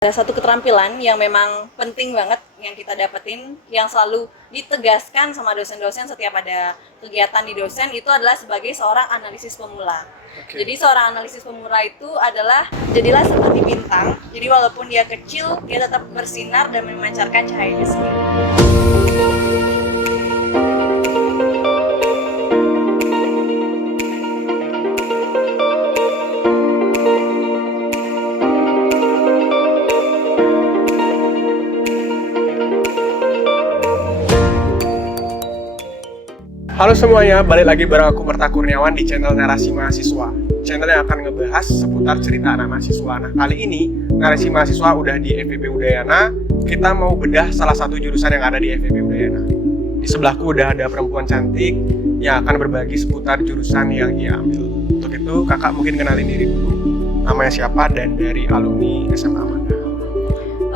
Ada satu keterampilan yang memang penting banget yang kita dapetin, yang selalu ditegaskan sama dosen-dosen setiap ada kegiatan di dosen, itu adalah sebagai seorang analisis pemula. Jadi seorang analisis pemula itu adalah jadilah seperti bintang, jadi walaupun dia kecil, dia tetap bersinar dan memancarkan cahayanya sendiri. Halo semuanya, balik lagi bareng aku Berta Kurniawan di channel Narasi Mahasiswa. Channel yang akan ngebahas seputar cerita anak mahasiswa. Nah, kali ini Narasi Mahasiswa udah di FEB Udayana. Kita mau bedah salah satu jurusan yang ada di FEB Udayana. Di sebelahku udah ada perempuan cantik yang akan berbagi seputar jurusan yang ia ambil. Untuk itu, kakak mungkin kenalin diri dulu. Namanya siapa dan dari alumni SMA mana?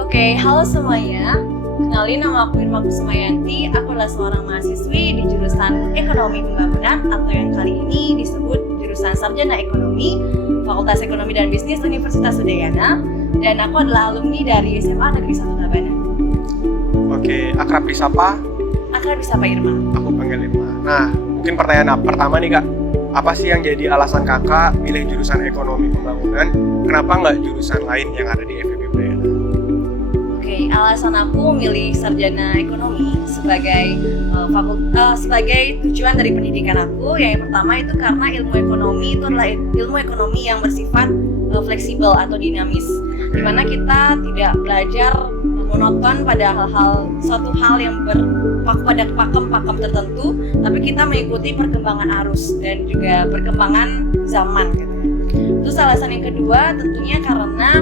Oke, halo semuanya. Kenalin, nama aku Irma Kusmayanti. Aku adalah seorang mahasiswi di jurusan Ekonomi Pembangunan atau yang kali ini disebut jurusan Sarjana Ekonomi Fakultas Ekonomi dan Bisnis Universitas Udayana, dan aku adalah alumni dari SMA Negeri 1 Tabanan. Oke, akrab disapa? Akrab disapa Irma. Aku panggil Irma. Nah, mungkin pertanyaan pertama nih kak, apa sih yang jadi alasan kakak pilih jurusan Ekonomi Pembangunan? Kenapa nggak jurusan lain yang ada di FEB Udayana? Oke, alasan aku milih sarjana ekonomi sebagai sebagai tujuan dari pendidikan aku. Yang pertama itu karena ilmu ekonomi itu adalah ilmu ekonomi yang bersifat fleksibel atau dinamis, dimana kita tidak belajar monoton pada suatu hal yang pada pakem-pakem tertentu, tapi kita mengikuti perkembangan arus dan juga perkembangan zaman gitu. Terus alasan yang kedua tentunya karena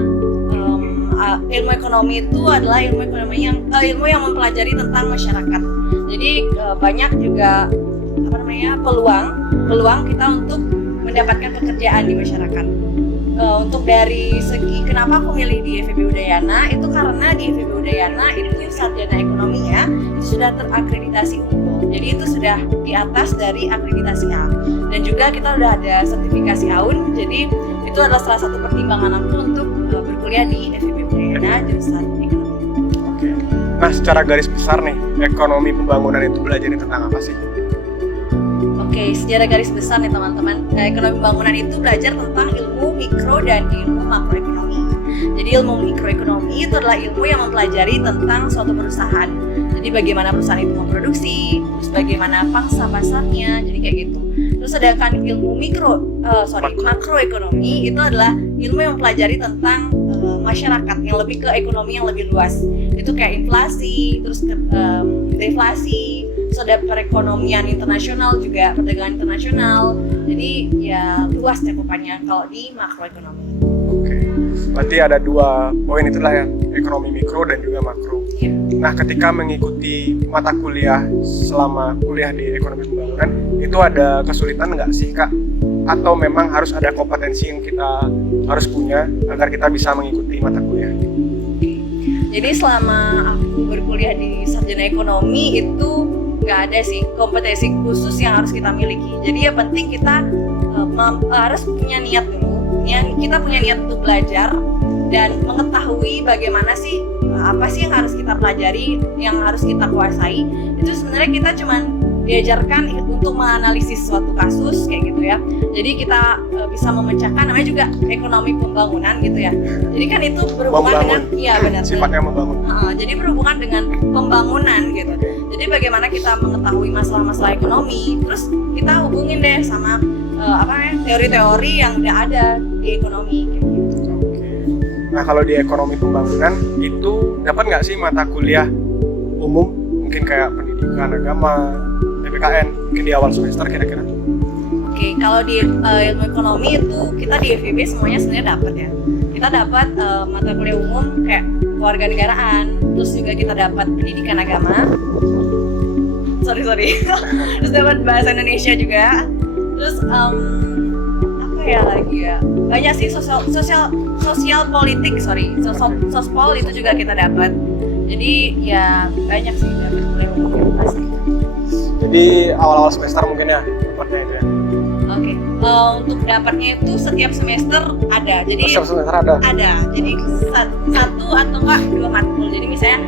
ilmu ekonomi itu adalah ilmu yang mempelajari tentang masyarakat. Jadi banyak juga peluang kita untuk mendapatkan pekerjaan di masyarakat. Untuk dari segi kenapa aku milih di FEB Udayana, itu karena di FEB Udayana itu sarjana ekonominya itu sudah terakreditasi unggul. Jadi itu sudah di atas dari akreditasi A. Dan juga kita sudah ada sertifikasi AUN. Jadi itu adalah salah satu pertimbangan aku untuk berkuliah di FEB Udayana jurusan ekonomi. Oke. Nah, secara garis besar nih, ekonomi pembangunan itu belajarin tentang apa sih? Oke, secara garis besar nih teman-teman, ekonomi pembangunan itu belajar tentang ilmu mikro dan ilmu makroekonomi. Jadi ilmu mikroekonomi itu adalah ilmu yang mempelajari tentang suatu perusahaan. Jadi bagaimana perusahaan itu memproduksi, terus bagaimana pangsa pasarnya, jadi kayak gitu. Terus sedangkan ilmu makroekonomi itu adalah ilmu yang mempelajari tentang masyarakat, yang lebih ke ekonomi yang lebih luas. Itu kayak inflasi, terus deflasi, terus ada perekonomian internasional juga, perdagangan internasional. Jadi ya luas cakupannya kalau di makroekonomi. Oke. Berarti ada dua poin itulah ya, ekonomi mikro dan juga makro. Iya. Nah, ketika mengikuti mata kuliah selama kuliah di ekonomi pembangunan, itu ada kesulitan nggak sih kak? Atau memang harus ada kompetensi yang kita harus punya agar kita bisa mengikuti mata kuliah? Jadi selama aku berkuliah di sarjana ekonomi itu nggak ada sih kompetensi khusus yang harus kita miliki. Jadi yang penting kita harus punya niat dulu. Kita punya niat untuk belajar dan mengetahui bagaimana sih apa sih yang harus kita pelajari, yang harus kita kuasai. Itu sebenarnya kita cuman diajarkan untuk menganalisis suatu kasus kayak gitu ya. Jadi kita bisa memecahkan, namanya juga ekonomi pembangunan gitu ya. Jadi kan itu berhubungan dengan benar. Sifatnya membangun. Jadi berhubungan dengan pembangunan gitu. Jadi bagaimana kita mengetahui masalah-masalah ekonomi, terus kita hubungin deh sama teori-teori yang udah ada di ekonomi gitu. Oke. Nah, kalau di ekonomi pembangunan itu dapat nggak sih mata kuliah umum, mungkin kayak pendidikan agama, PPKN, mungkin di awal semester kira-kira? Oke, kalau di ilmu ekonomi itu kita di FEB semuanya sebenarnya dapat ya. Kita dapat mata kuliah umum kayak kewarganegaraan, terus juga kita dapat pendidikan agama. Sorry. Terus dapat bahasa Indonesia juga. Terus apa ya lagi ya? Banyak sih sosial politik, sospol itu juga kita dapat. Jadi ya banyak sih dapat kuliah umum pasti. Jadi awal-awal semester mungkin ya dapatnya itu ya. Oke, untuk dapatnya itu setiap semester ada. Jadi Setiap semester ada. Jadi satu atau enggak 2 matkul. Jadi misalnya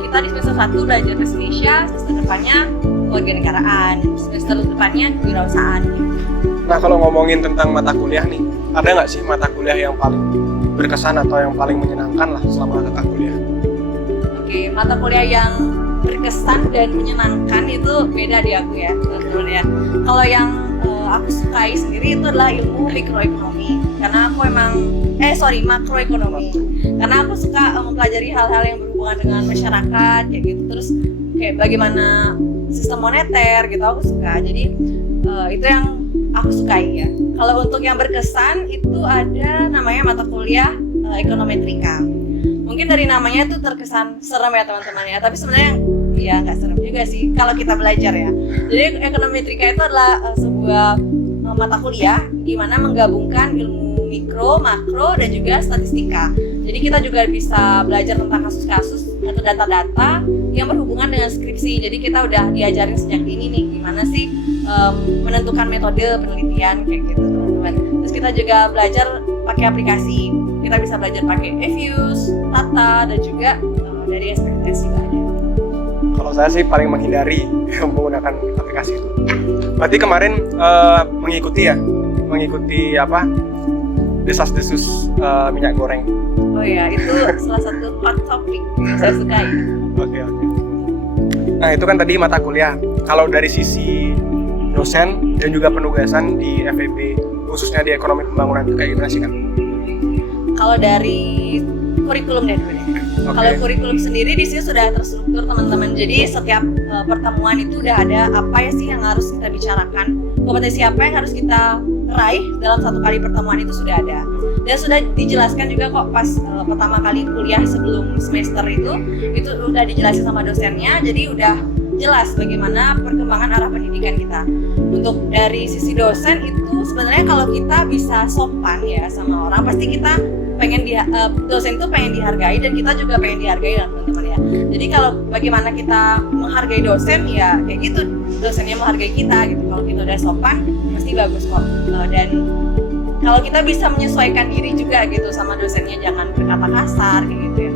kita di semester 1 belajar bahasa Indonesia, semester depannya kewarganegaraan, semester depannya kewirausahaan gitu. Nah, kalau ngomongin tentang mata kuliah nih, ada nggak sih mata kuliah yang paling berkesan atau yang paling menyenangkan lah selama kakak kuliah? Oke, mata kuliah yang berkesan dan menyenangkan itu beda di aku ya, teman-teman ya. Kalau yang aku sukai sendiri itu adalah ilmu mikroekonomi, karena aku makroekonomi. Karena aku suka mempelajari hal-hal yang berhubungan dengan masyarakat kayak gitu. Terus kayak bagaimana sistem moneter gitu aku suka. Jadi itu yang aku sukai ya. Kalau untuk yang berkesan itu ada namanya mata kuliah ekonometrika. Mungkin dari namanya tuh terkesan serem ya teman-teman ya, tapi sebenarnya ya nggak serem juga sih kalau kita belajar ya. Jadi ekonometrika itu adalah sebuah mata kuliah di mana menggabungkan ilmu mikro, makro, dan juga statistika. Jadi kita juga bisa belajar tentang kasus-kasus atau data-data yang berhubungan dengan skripsi. Jadi kita udah diajarin sejak dini nih gimana sih menentukan metode penelitian kayak gitu teman-teman. Terus kita juga belajar pakai aplikasi. Kita bisa belajar pakai eViews, Tata, dan juga dari SPMT juga ada. Kalau saya sih paling menghindari menggunakan aplikasi itu. Berarti kemarin mengikuti apa? Desas-desus minyak goreng. Oh ya, itu salah satu hot topic yang saya sukai. Oke. Nah, itu kan tadi mata kuliah. Kalau dari sisi dosen dan juga penugasan di FEB, khususnya di ekonomi pembangunan itu kayak gimana sih, Kak? Kalau dari kurikulum deh dulu deh. Okay. Kalau kurikulum sendiri di sini sudah terstruktur teman-teman. Jadi setiap pertemuan itu udah ada apa ya sih yang harus kita bicarakan, kompetensi apa yang harus kita raih dalam satu kali pertemuan itu sudah ada. Dan sudah dijelaskan juga kok pas pertama kali kuliah sebelum semester itu udah dijelasin sama dosennya. Jadi udah jelas bagaimana perkembangan arah pendidikan kita. Untuk dari sisi dosen itu sebenarnya kalau kita bisa sopan ya sama orang, pasti kita pengen dosen itu pengen dihargai dan kita juga pengen dihargai ya teman-teman ya. Jadi kalau bagaimana kita menghargai dosen ya kayak gitu, dosennya menghargai kita gitu. Kalau kita udah sopan pasti bagus kok. Dan kalau kita bisa menyesuaikan diri juga gitu sama dosennya, jangan berkata kasar kayak gitu ya.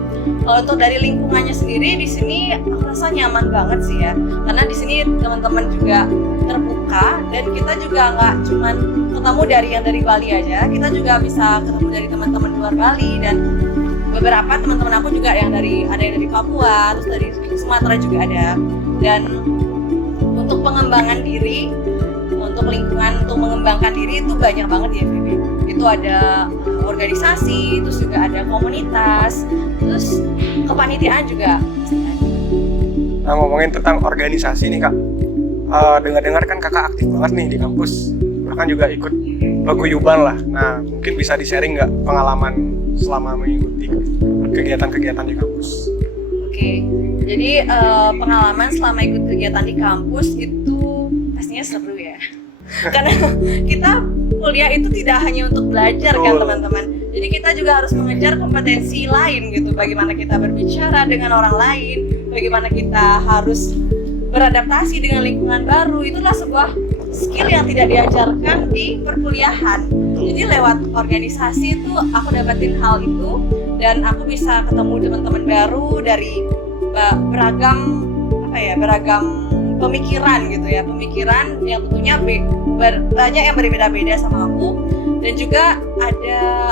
Kalau untuk dari lingkungannya sendiri di sini aku rasa nyaman banget sih ya, karena di sini teman-teman juga terbuka dan kita juga nggak cuman ketemu dari Bali aja, kita juga bisa ketemu dari teman-teman luar Bali dan beberapa teman-teman aku juga ada yang dari Papua, terus dari Sumatera juga ada. Dan untuk pengembangan diri, untuk lingkungan untuk mengembangkan diri itu banyak banget di FEB. Itu ada organisasi, terus juga ada komunitas, terus kepanitiaan juga. Nah, ngomongin tentang organisasi nih, Kak. Dengar-dengar kan kakak aktif banget nih di kampus, bahkan juga ikut paguyuban lah. Nah, mungkin bisa di-sharing nggak pengalaman selama mengikuti kegiatan-kegiatan di kampus? Oke, jadi pengalaman selama ikut kegiatan di kampus itu pastinya seru ya. Karena kita kuliah itu tidak hanya untuk belajar kan teman-teman. Jadi kita juga harus mengejar kompetensi lain gitu. Bagaimana kita berbicara dengan orang lain, bagaimana kita harus beradaptasi dengan lingkungan baru. Itulah sebuah skill yang tidak diajarkan di perkuliahan. Jadi lewat organisasi itu aku dapetin hal itu dan aku bisa ketemu teman-teman baru dari beragam pemikiran gitu ya, pemikiran yang tentunya banyak yang berbeda-beda sama aku. Dan juga ada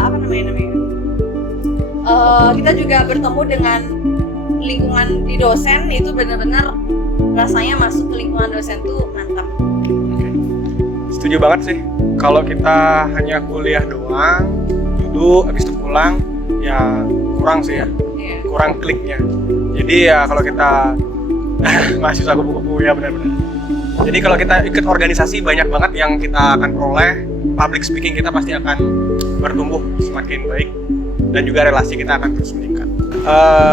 kita juga bertemu dengan lingkungan di dosen, itu benar-benar rasanya masuk ke lingkungan dosen tuh mantap. Setuju banget sih. Kalau kita hanya kuliah doang, duduk habis itu pulang, ya kurang sih ya, kurang kliknya. Jadi ya kalau kita mahasiswa kupu-kupu ya benar-benar. Jadi kalau kita ikut organisasi banyak banget yang kita akan peroleh. Public speaking kita pasti akan bertumbuh semakin baik dan juga relasi kita akan terus meningkat.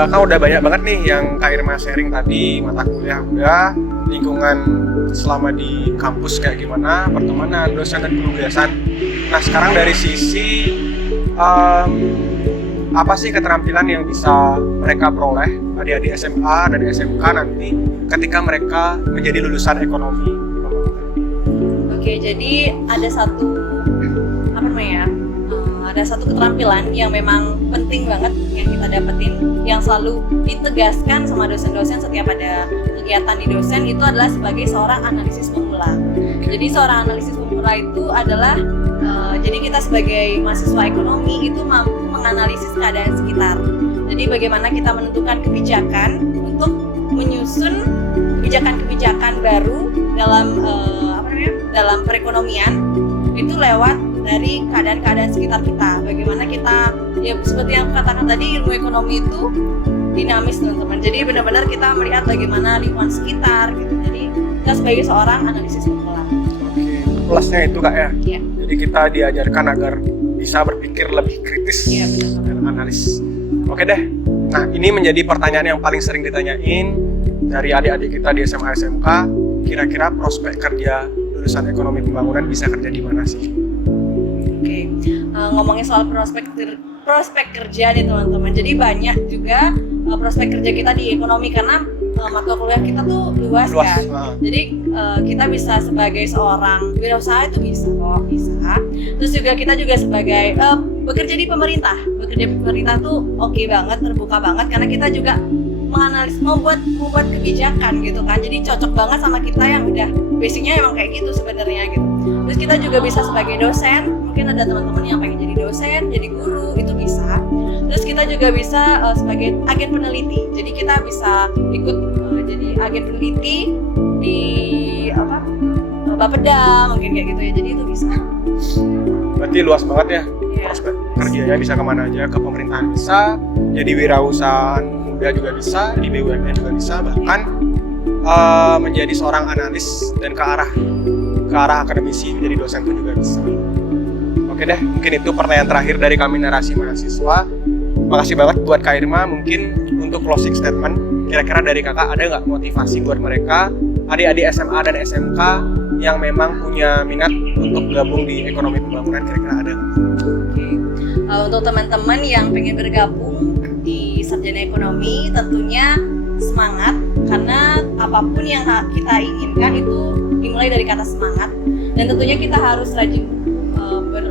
Kan udah banyak banget nih yang Kak Irma sharing tadi, mata kuliah udah, lingkungan selama di kampus kayak gimana, pertemanan, dosen dan penugasan. Nah sekarang dari sisi apa sih keterampilan yang bisa mereka peroleh adik-adik SMA dan SMK nanti ketika mereka menjadi lulusan ekonomi? Oke, jadi ada satu apa namanya? Ada satu keterampilan yang memang penting banget yang kita dapetin, yang selalu ditegaskan sama dosen-dosen setiap ada kegiatan di dosen, itu adalah sebagai seorang analisis pemula. Jadi seorang analisis pemula itu adalah jadi kita sebagai mahasiswa ekonomi itu mampu menganalisis keadaan sekitar. Jadi bagaimana kita menentukan kebijakan untuk menyusun kebijakan-kebijakan baru dalam perekonomian itu lewat dari keadaan-keadaan sekitar kita. Bagaimana kita, ya seperti yang katakan tadi, ilmu ekonomi itu dinamis teman-teman. Jadi benar-benar kita melihat bagaimana lingkungan sekitar gitu. Jadi kita sebagai seorang analisis pemula. Oke, plusnya itu Kak ya. Iya. Jadi kita diajarkan agar bisa berpikir lebih kritis dan analis. Oke deh. Nah, ini menjadi pertanyaan yang paling sering ditanyain dari adik-adik kita di SMA SMK. Kira-kira prospek kerja lulusan ekonomi pembangunan bisa kerja di mana sih? Oke, ngomongin soal prospek kerja nih teman-teman. Jadi banyak juga prospek kerja kita di ekonomi karena mata kuliah kita tuh luas kan. Jadi kita bisa sebagai seorang wirausaha itu bisa kok, bisa. Terus juga kita juga sebagai bekerja di pemerintah. Bekerja di pemerintah tuh oke banget, terbuka banget karena kita juga menganalisis, membuat kebijakan gitu kan. Jadi cocok banget sama kita yang udah basicnya emang kayak gitu sebenarnya gitu. Terus kita juga bisa sebagai dosen, mungkin ada teman-teman yang pengen jadi dosen, jadi guru, itu bisa. Terus kita juga bisa sebagai agen peneliti. Jadi kita bisa ikut jadi agen peneliti di Bapeda mungkin kayak gitu ya. Jadi itu bisa. Berarti luas banget ya. Iya. Prospek kerjanya bisa kemana aja, ke pemerintahan bisa, jadi wirausahaan muda juga bisa, di BUMN juga bisa, bahkan menjadi seorang analis dan ke arah akademisi menjadi dosen pun juga bisa. Oke deh, mungkin itu pertanyaan terakhir dari kami narasi mahasiswa. Makasih banget buat Kak Irma. Mungkin untuk closing statement, kira-kira dari kakak ada nggak motivasi buat mereka, adik-adik SMA dan SMK yang memang punya minat untuk gabung di ekonomi pembangunan, kira-kira ada nggak? Untuk teman-teman yang pengen bergabung di sarjana ekonomi, tentunya semangat, karena apapun yang kita inginkan itu dimulai dari kata semangat, dan tentunya kita harus rajin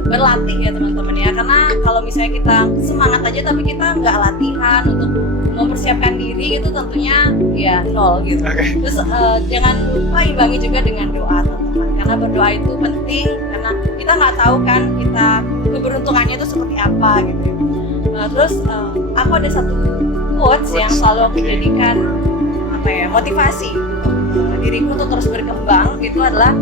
berlatih ya teman-teman ya, karena kalau misalnya kita semangat aja tapi kita nggak latihan untuk mempersiapkan diri itu tentunya ya nol gitu. Terus jangan lupa imbangi juga dengan doa teman-teman, karena berdoa itu penting, karena kita nggak tahu kan kita keberuntungannya itu seperti apa gitu ya. Terus aku ada satu quotes yang selalu aku jadikan motivasi untuk diriku untuk terus berkembang, itu adalah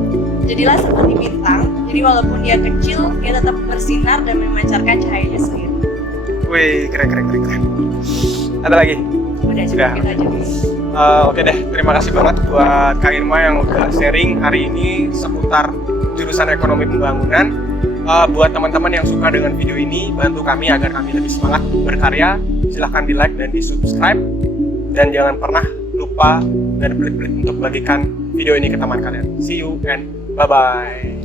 jadilah seperti bintang. Jadi walaupun dia kecil, dia tetap bersinar dan memancarkan cahayanya sendiri. Wih, keren. Ada lagi? Udah, cukup kita aja. Oke deh, terima kasih banget buat Kak Irma yang udah sharing hari ini seputar jurusan ekonomi pembangunan. Buat teman-teman yang suka dengan video ini, bantu kami agar kami lebih semangat berkarya. Silahkan di like dan di subscribe, dan jangan pernah lupa dan pelit-pelit untuk bagikan video ini ke teman kalian. See you and bye-bye.